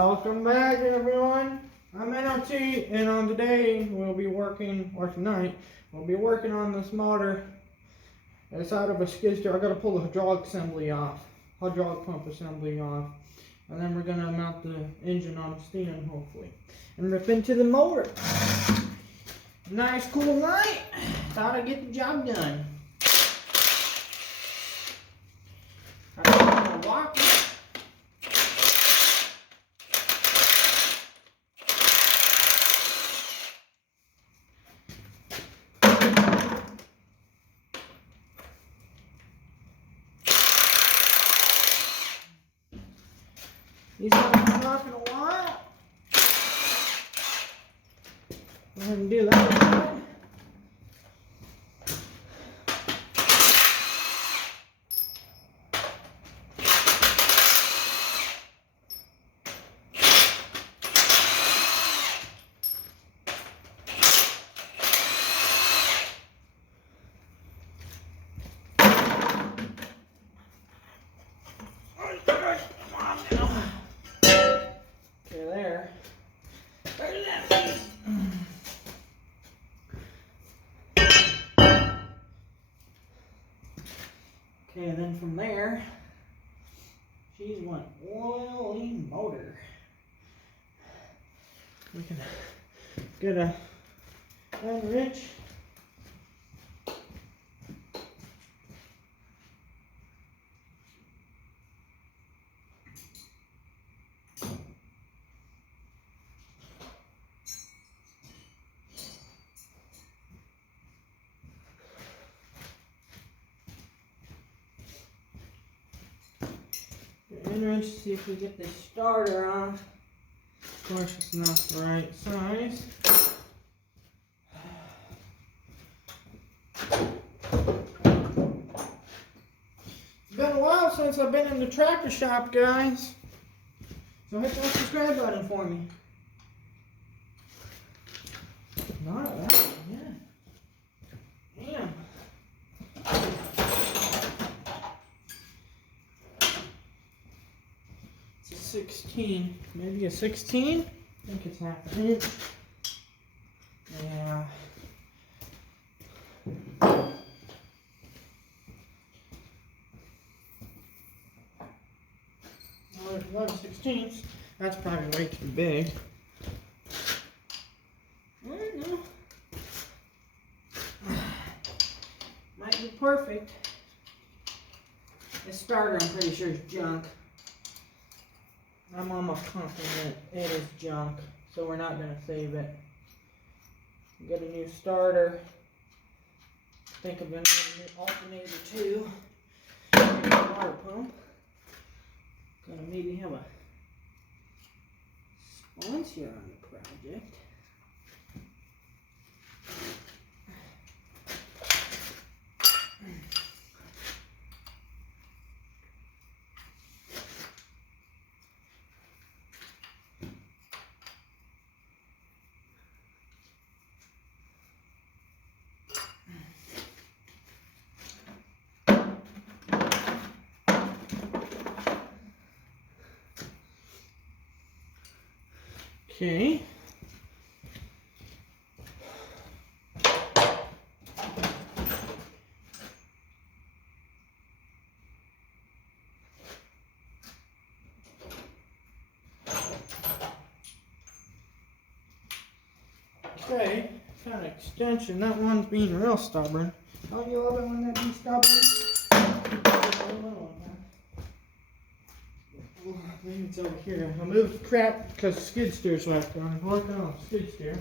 Welcome back, everyone. I'm NLT, and today we'll be working, or tonight, we'll be working on this motor. It's out of a skid steer. I gotta pull the hydraulic assembly off, hydraulic pump assembly off, and then we're gonna mount the engine on the steering, hopefully, and rip into the motor. Nice, cool night. Thought I'd get the job done. I'm gonna walk it. These haven't come off in a while. Go ahead and do that. Okay, there. Where's that piece? Okay, and then from there, she's one oily motor. We can get a wrench. Wrench, see if we get the starter on. Of course, it's not the right size. It's been a while since I've been in the tractor shop, guys. So hit that subscribe button for me. Not that one, yeah. Damn. It's a 16. Maybe a 16? I think it's half an inch. Yeah. 11/16. That's probably way too big. I don't know. Might be perfect. This starter, I'm pretty sure, is junk. I'm almost confident it is junk, so we're not going to save it. Get a new starter. Think I'm going to get a new alternator too. Water pump. Gonna maybe have a sponsor on the project. Okay. Okay, kind of extension. That one's being real stubborn. Don't you love it when that be stubborn? I think it's over here. I'll move crap because skid steer's left on. I'm working on skid steer.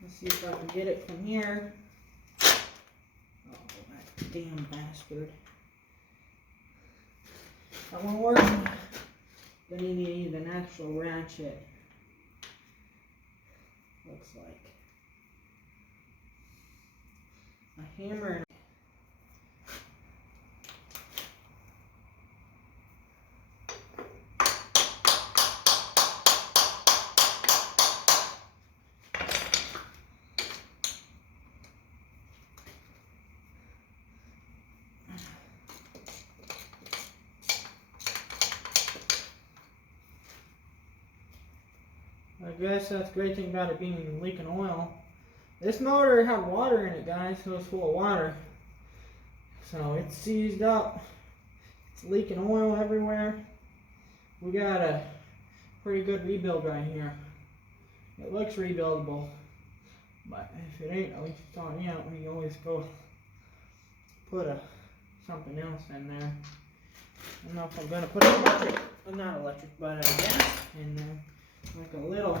Let's see if I can get it from here. Oh, that damn bastard. That won't work. Then you need an actual ratchet. looks like. A hammer and I guess that's the great thing about it being leaking oil. This motor had water in it, guys. It was full of water. So it's seized up. It's leaking oil everywhere. We got a pretty good rebuild right here. It looks rebuildable. But if it ain't, at least it's on out. We can always go put something else in there. I don't know if I'm gonna put not electric, but a gas in there. Like a little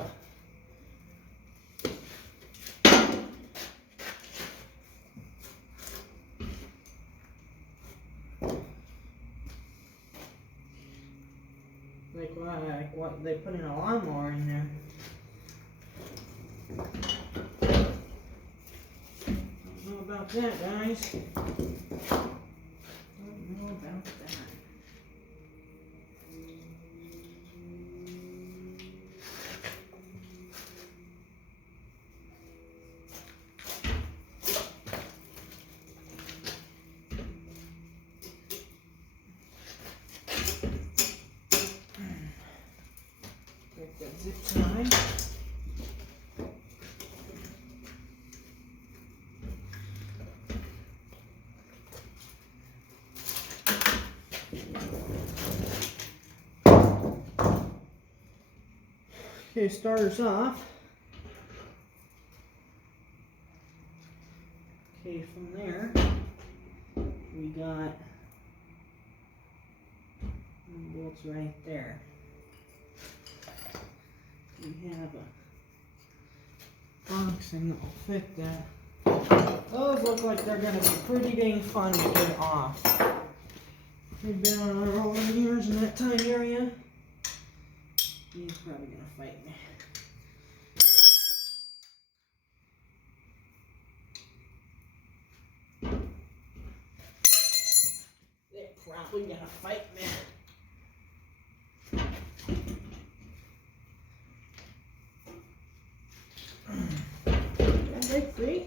like what they put in a lawnmower in there. Don't know about that, guys. Don't know about that. Get that zip tie. Okay, starters off. Okay, from there we got bolts right there. We have a boxing that will fit that. Those look like they're going to be pretty dang fun to get off. They've been on there all the years in that time area. He's probably going to fight me. They're probably going to fight me. Break free.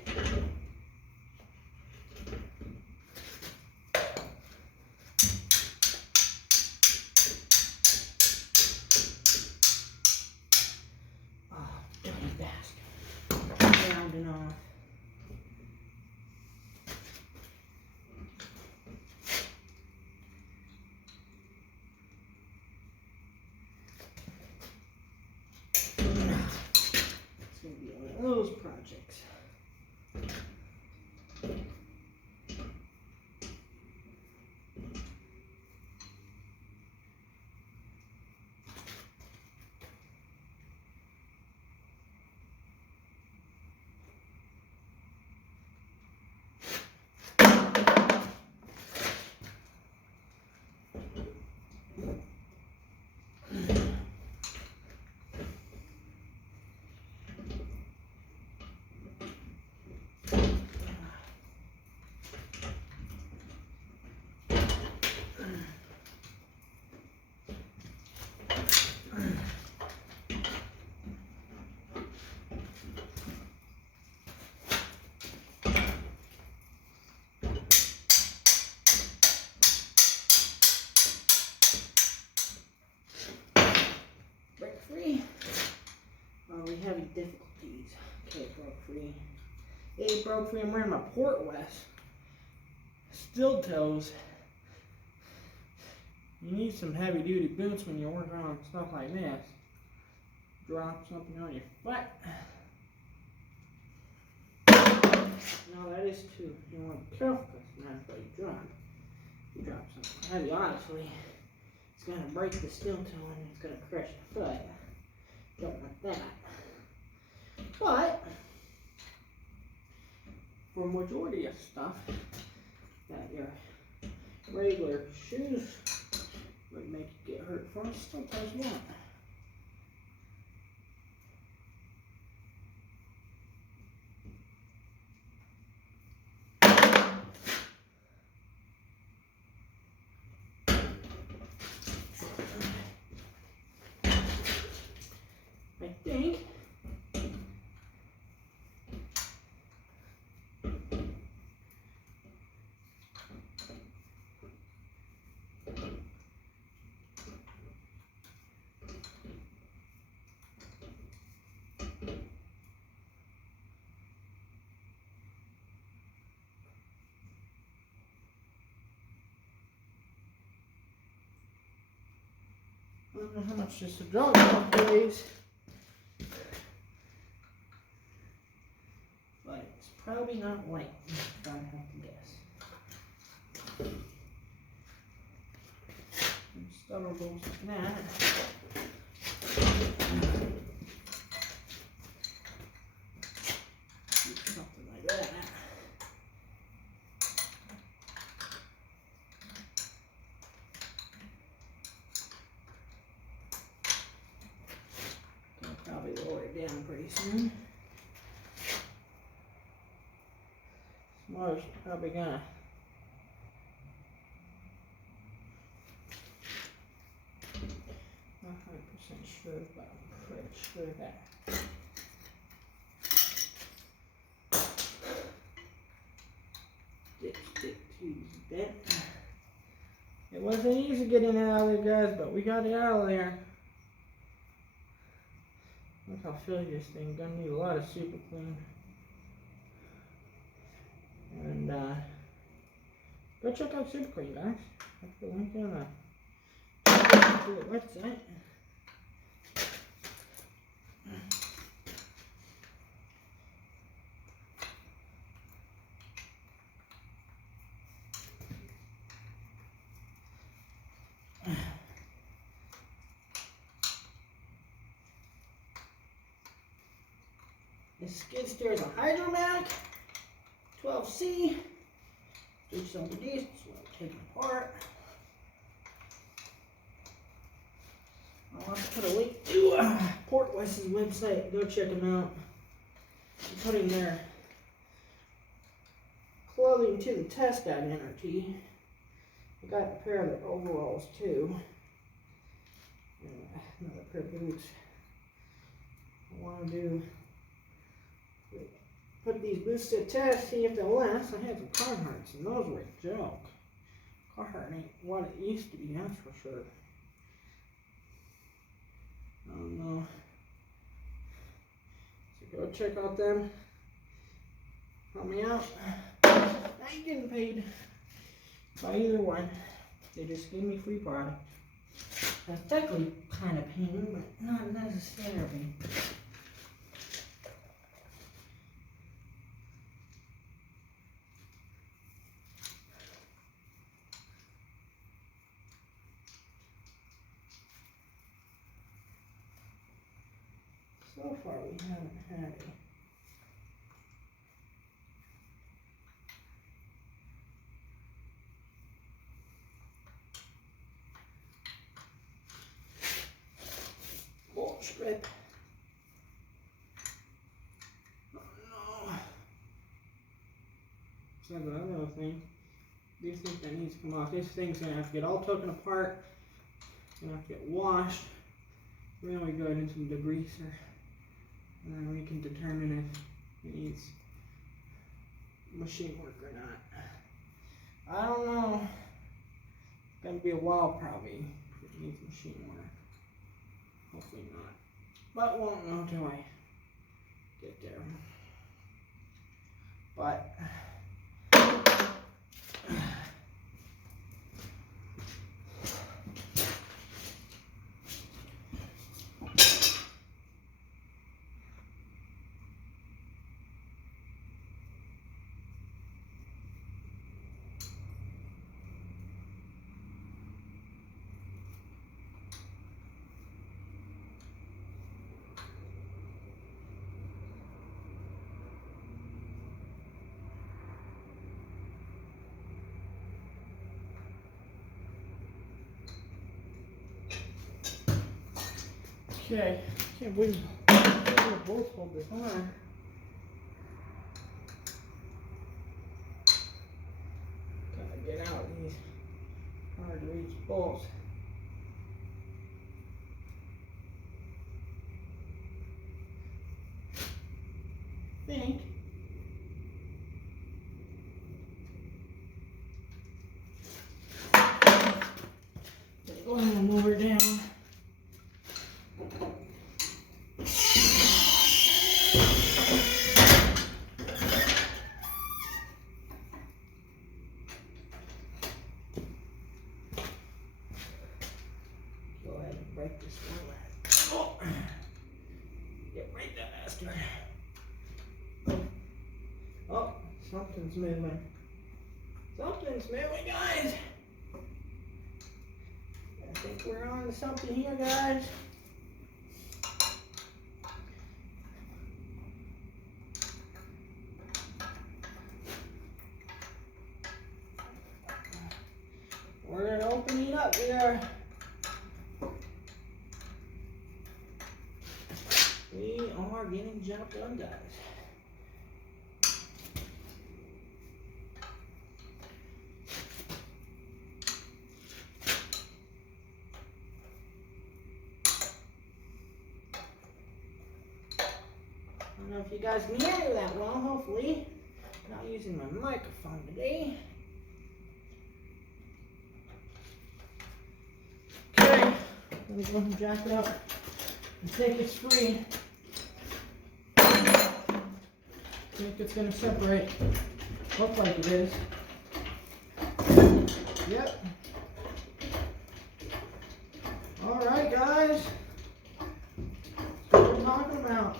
Oh, dirty bastard. Rounding off. It's going to be one of those projects. Break free. Are we having difficulties? Okay, broke free. It broke free. I'm wearing my Port West steel toes. You need some heavy duty boots when you're working on stuff like this. Drop something on your foot. Now that is too, you want to be careful because that's what you drop. If you drop something heavy, honestly, it's going to break the steel toe and it's going to crush your foot. Don't want that. But, for majority of stuff that your regular shoes would make you get hurt from, still does what? don't know how much this hydraulic pump weighs, but it's probably not light, if I have to guess. And starter goes like that. Something like that. I'll probably lower it down pretty soon. Motor's probably gonna not 100% sure, but I'm pretty sure that dipstick tube's bent. It wasn't easy getting it out of there, guys, but we got it out of there. Look how filthy this thing. Gonna need a lot of super clean. And go check out Super Clean, guys. I'll put a link on the website. This skid steer is a Hydromatic 12C. Do some of these, so I'll take it apart. I'll have to put a link to Port West's website. Go check them out. I'm putting their clothing to the test at NRT. I got a pair of their overalls too. And another pair of boots. I want to put these boots to the test, see if they'll last. I had some Carhartts and those were a joke. Carhartt ain't what it used to be, that's for sure. I don't know. So go check out them. Help me out. I ain't getting paid by either one. They just gave me free product. That's technically kind of pain, but not necessarily. So far we haven't had it. Bolt strip. Oh no. So the other thing, these things that needs to come off. This thing's gonna have to get all taken apart. Gonna have to get washed. Then we go into some degreaser. And then we can determine if it needs machine work or not. I don't know. It's gonna be a while probably if it needs machine work. Hopefully not. But won't know until I get there. But okay, can't believe we'll both hold this on. Gotta get out these hard to reach bolts. Think. Go ahead and move her down. Break Something's moving. Something's moving, guys. I think we're on to something here, guys. We're opening up here. We are getting jumped on, guys. I don't know if you guys can hear me that well, hopefully. I'm not using my microphone today. Okay, let me go and jack it up and take it free. I think it's going to separate. Looks like it is. Yep. Alright, guys. That's what we're talking about.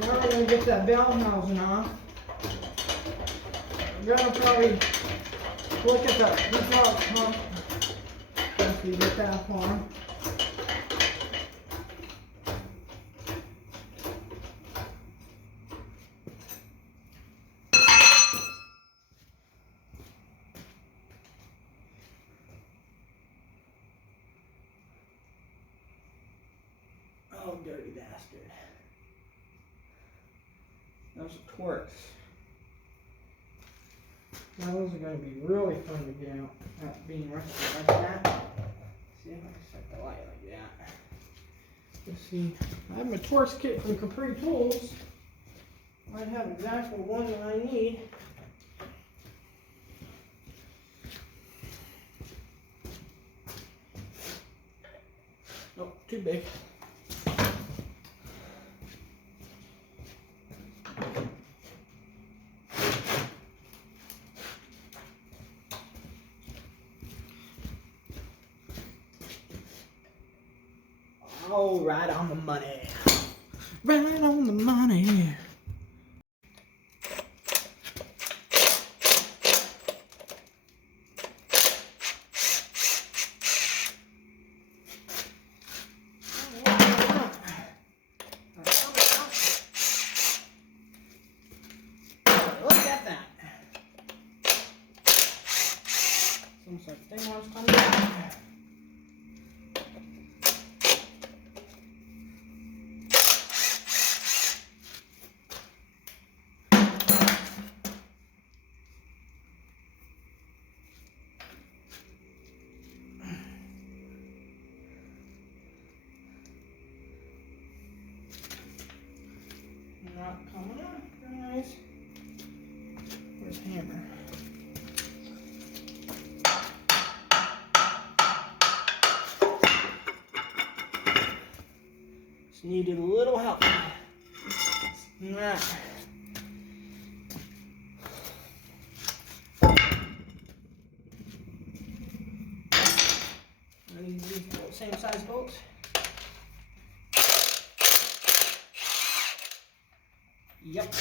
Now we're going to get that valve housing off. We're going to probably look at the hydraulic pump once we get that far. Oh, dirty bastard. Those are Torx. Now those are going to be really fun to get out being rusted like that. See if I can set the light like that. Let's see. I have my Torx kit from Capri Tools. I have exactly one that I need. Oh, too big. Oh, right on the money. Right on the money. Look at that. Some sort of thing was coming out. Not coming up, guys. Where's hammer? Just needed a little help. Nah. I need these same size bolts. Yep.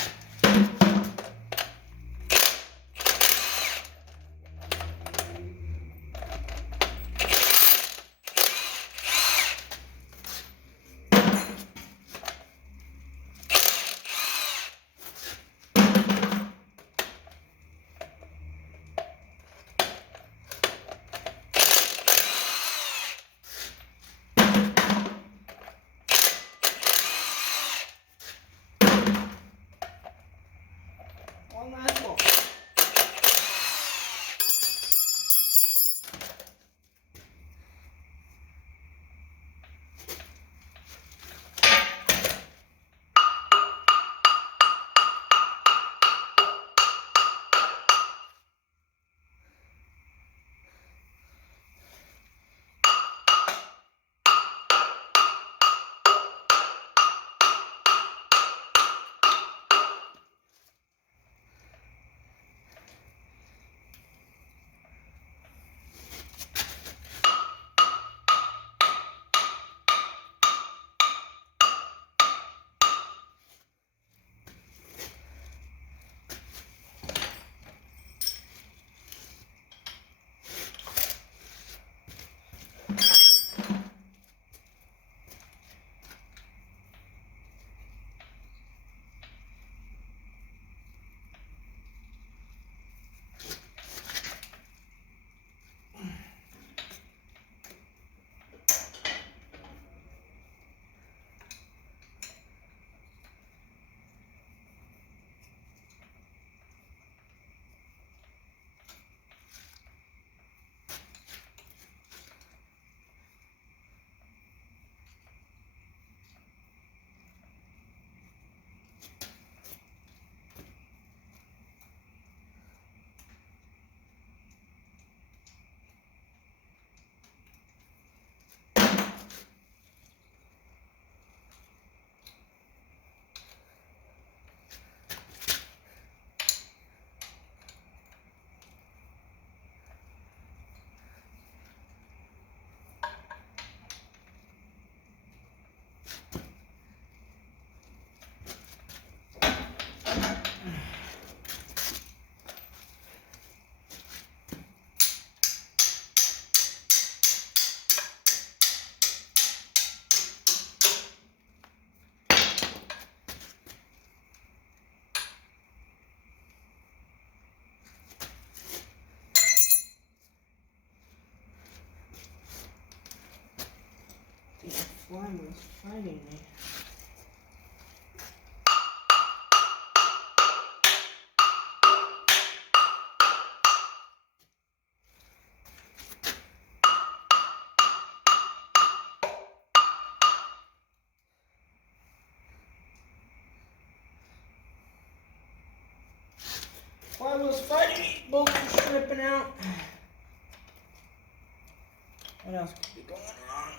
fighting me. While I was fighting me, both were stripping out. What else could be going wrong?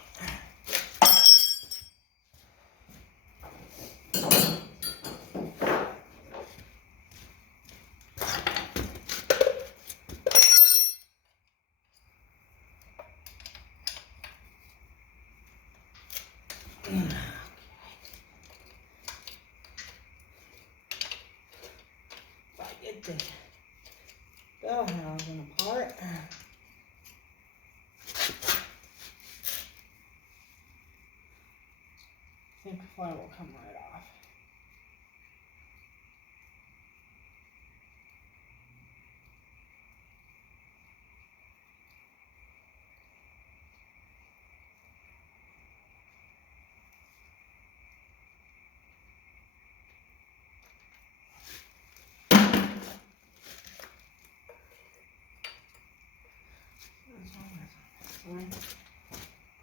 If I get the bell housing apart, I think the fly will come right off.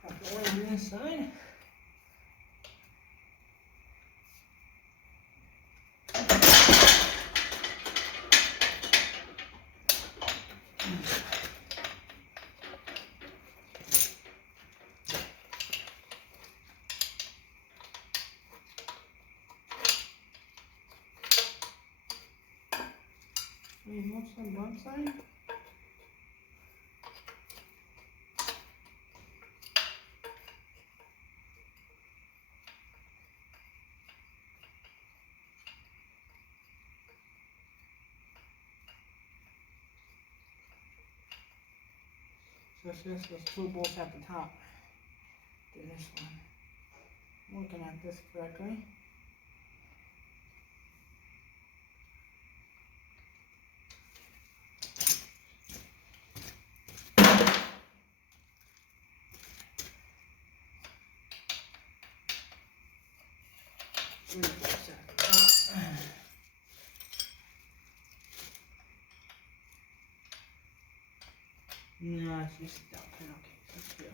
Pop the one on this side. What's on one side? So it's just those two bolts at the top to this one. Looking at this correctly. Three bolts at the top. No, it's just stuck. Okay, let's go.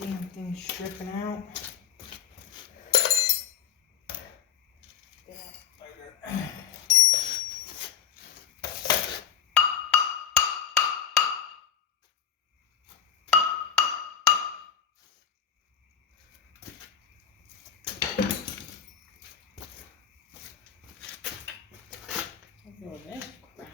Damn thing's stripping out. Look at this crap.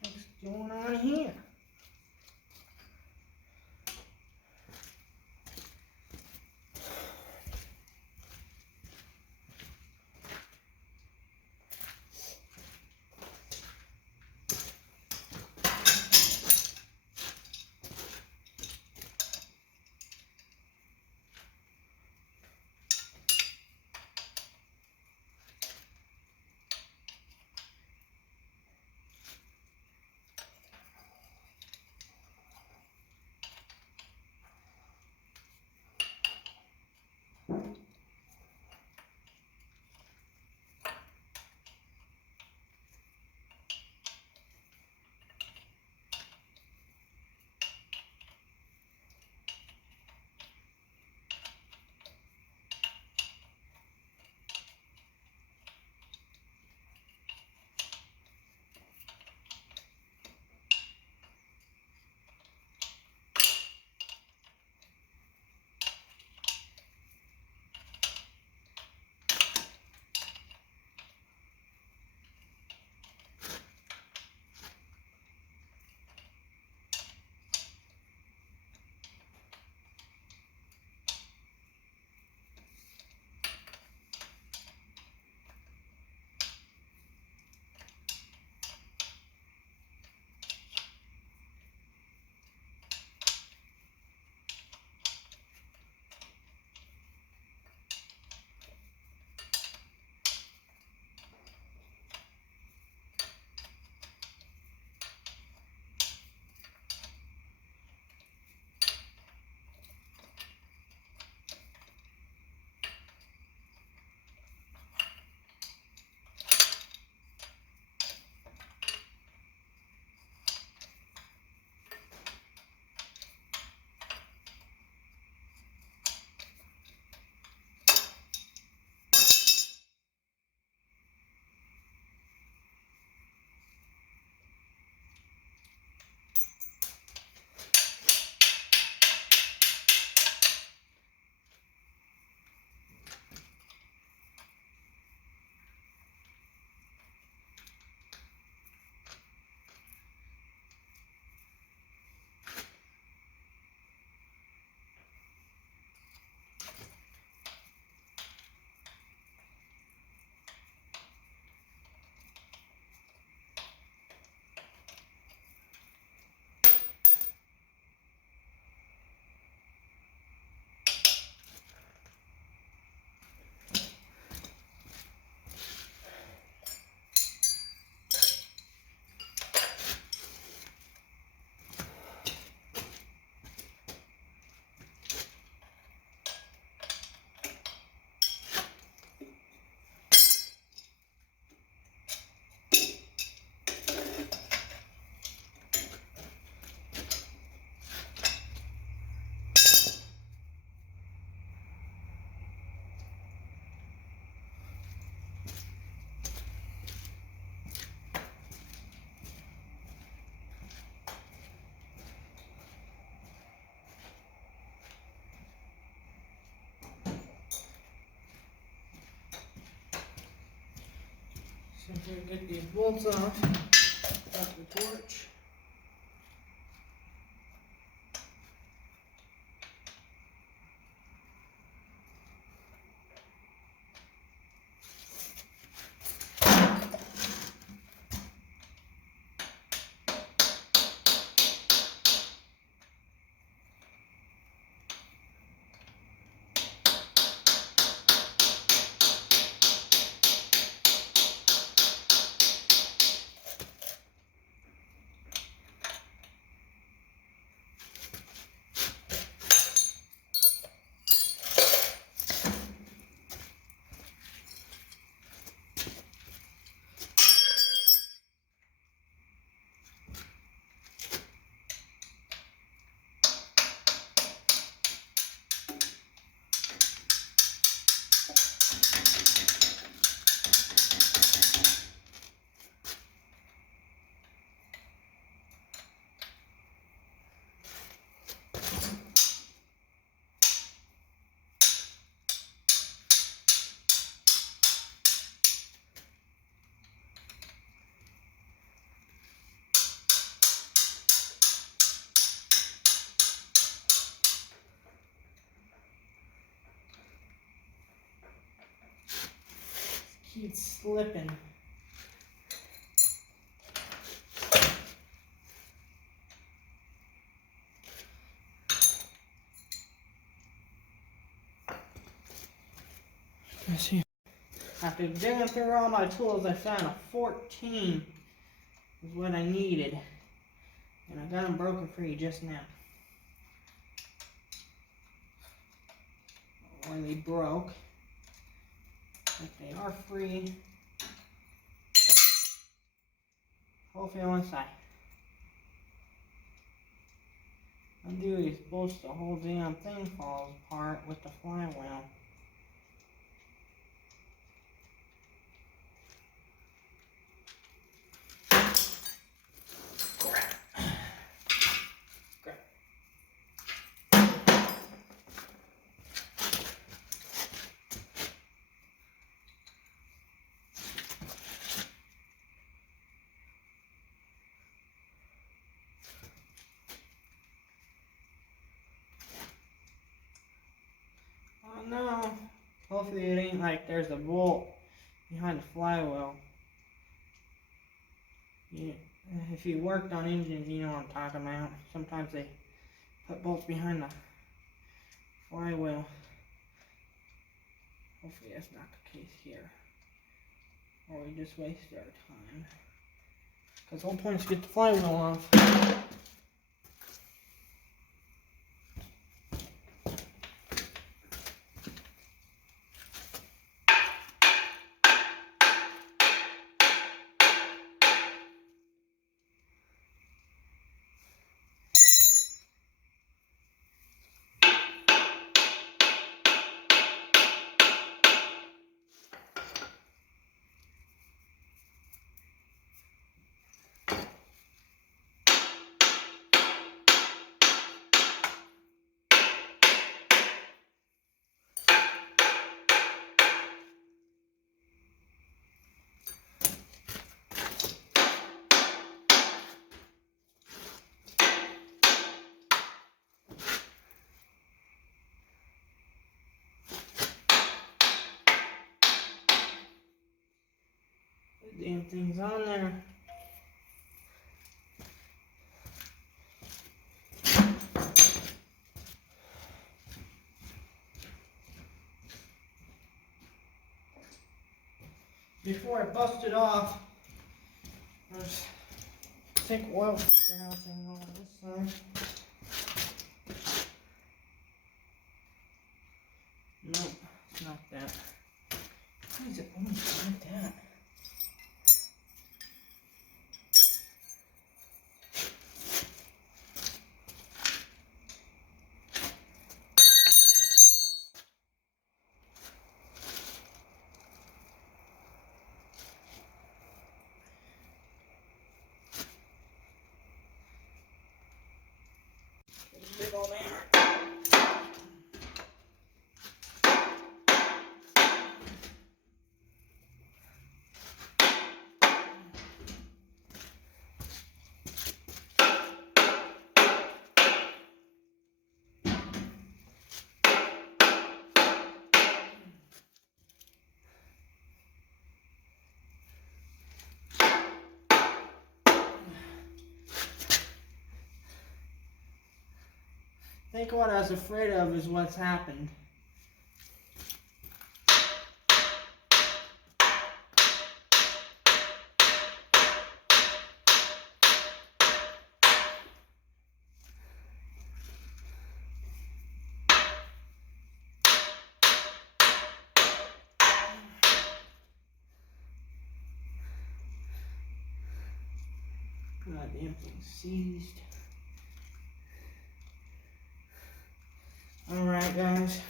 What's going on here? So if we get these bolts off, got the torch. Keeps slipping. Let's see. After digging through all my tools, I found a 14 is what I needed. And I got them broken free just now. When they broke, but they are free. Hopefully on one side. Undo these bolts, the whole damn thing falls apart with the flywheel. Oh no, hopefully it ain't like there's a bolt behind the flywheel. Yeah, if you worked on engines, you know what I'm talking about. Sometimes they put bolts behind the flywheel. Hopefully that's not the case here. Or we just wasted our time. Because the whole point is to get the flywheel off. Damn thing's on there. Before I bust it off, there's thick oil filter thing on this side. Nope, it's not that. Why is it only like that? Big old hammer. think what I was afraid of is what's happened. Goddamn thing seized. Alright, guys.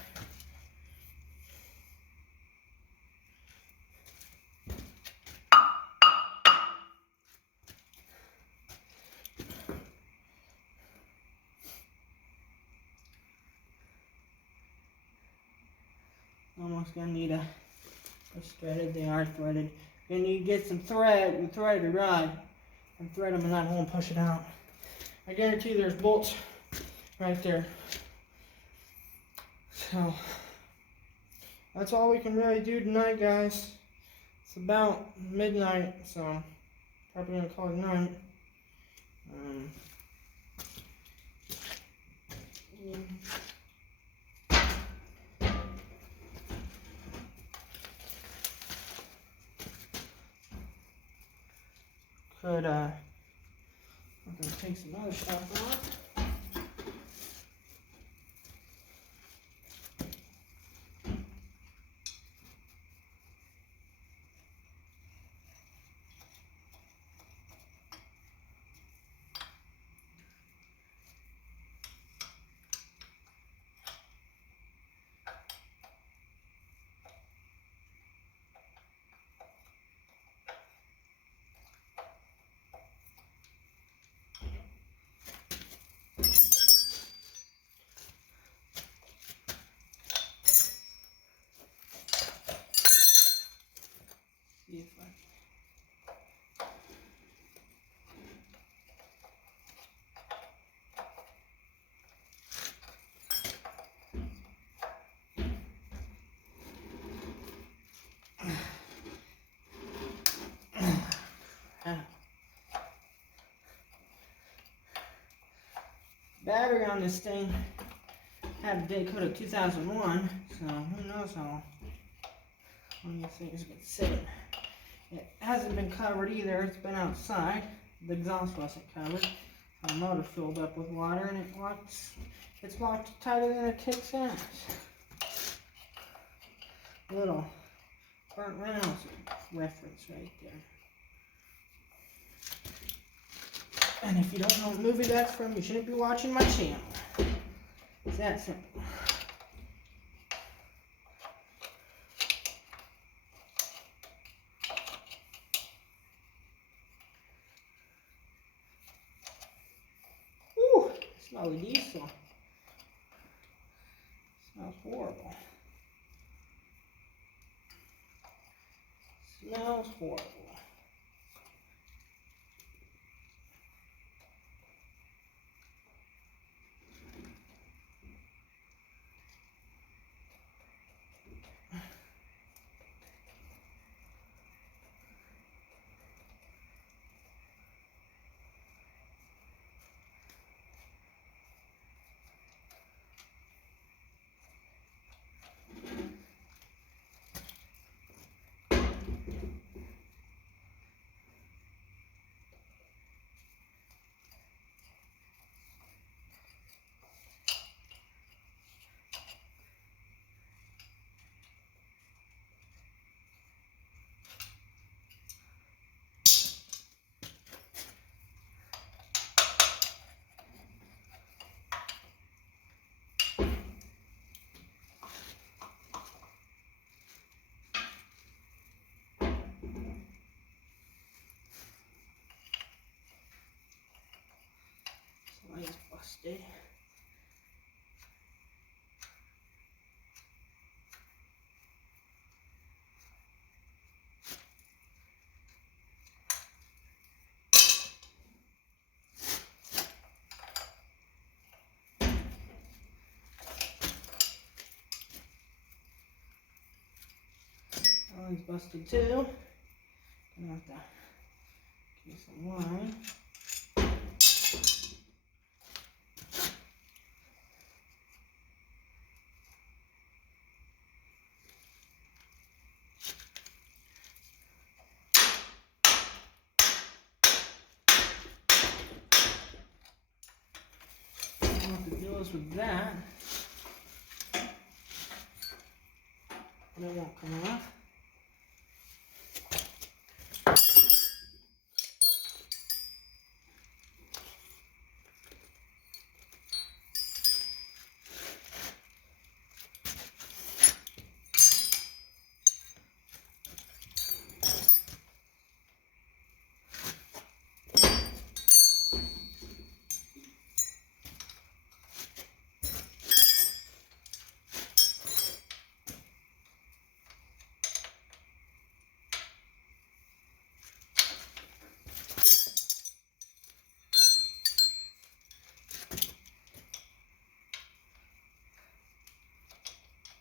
Almost gonna need a threaded. They are threaded. Gonna need to get some thread and thread a rod and thread them in that hole and push it out. I guarantee there's bolts right there. So that's all we can really do tonight, guys. It's about midnight, so I'm probably gonna call it night. I'm gonna take some other stuff off. See if I battery on this thing had a date code of 2001, so who knows how long these things have been sitting. It hasn't been covered either, it's been outside. The exhaust wasn't covered. The motor filled up with water and it's locked tighter than a tick's ass. Little Burt Reynolds reference right there. And if you don't know what movie that's from, you shouldn't be watching my channel. It's that simple. Whew, smelly diesel. Smells horrible. Smells horrible. Line's busted. Line's busted too. Gonna have to get some line. goes with that. And it won't come off.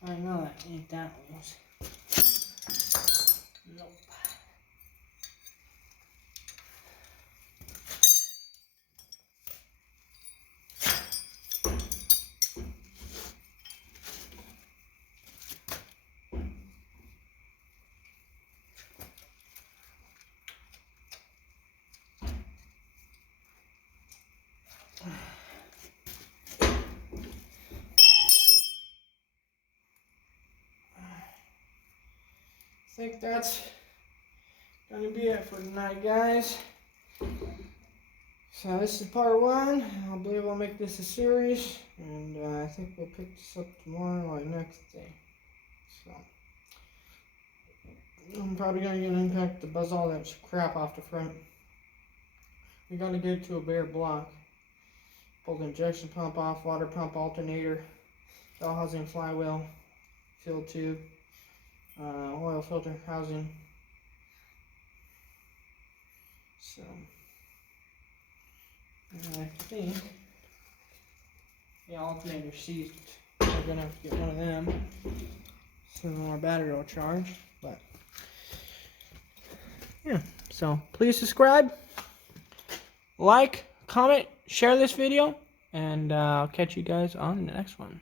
I know that ain't that loose. Nope. I think that's gonna be it for tonight, guys. So this is part one. I believe I'll make this a series, and I think we'll pick this up tomorrow or next day. So I'm probably gonna get an impact to buzz all that crap off the front. We're gonna get it to a bare block. Pull the injection pump off, water pump, alternator, bell housing, flywheel, fill tube, oil filter housing. So I think the alternator seized. We're gonna have to get one of them so our battery will charge. But yeah, so please subscribe, like, comment, share this video, and I'll catch you guys on the next one.